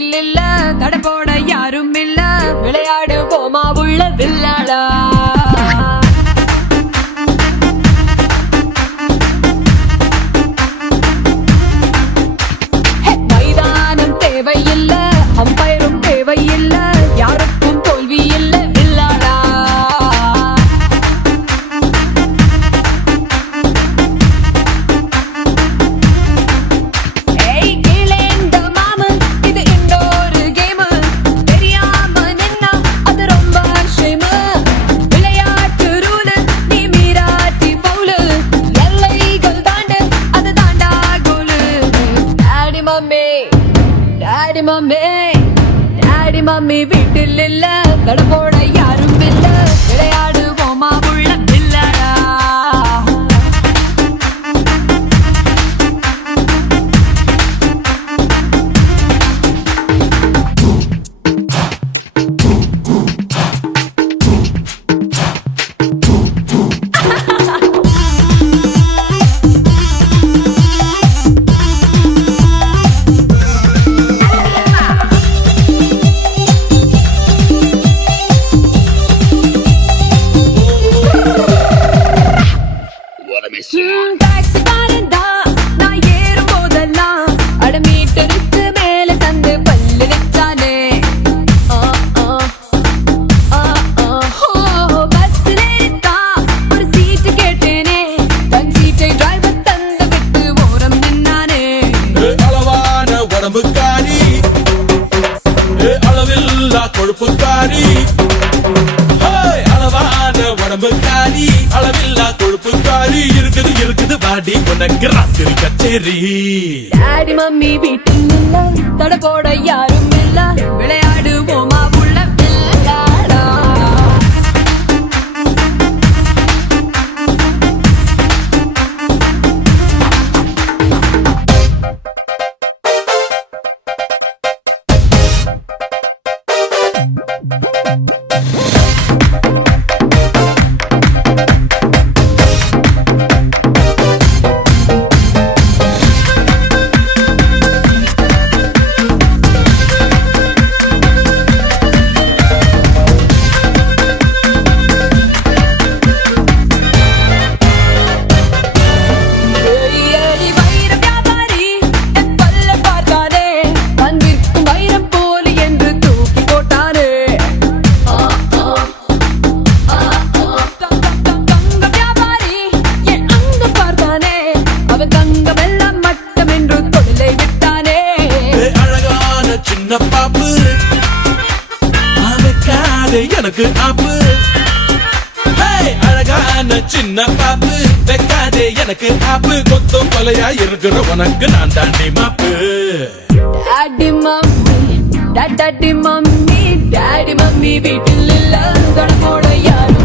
வீட்டில் இல்ல, தட போட யாரும் இல்ல, விளையாடு போமா உள்ள வில்லாடா. மைதானம் தேவையில்ல, அம்பயரும் தேவையில்ல, யாருக்கும் தோல்வி இல்ல வில்லாடா. டாடி மம்மி வீட்டில் இல்ல, தட போட யாரும் இல்ல, விளையாடு போமா உள்ள வில்லாடா. அளவில்லா கொழுப்புக்காரி, அளவான உடம்புக்காரி, அளவில்லா கொழுப்புக்காரி, இருக்குது இருக்குது வாடி உனக்கு ராத்திரி கச்சேரி. டாடி மம்மி வீட்டில் இல்ல, தட போட யாரும் இல்ல, விளையாடு போமா உள்ள வில்லாடா. எனக்கு ஆப்பு அழகான சின்ன பாப்பு, வைக்காதே எனக்கு ஆப்பு, கொத்தும் கொலையா இருக்கிற உனக்கு நான் தாண்டி மாப்பு. Daddy mummy, daddy mummy, daddy mummy வீட்டில் இல்ல, தட போட யாரும்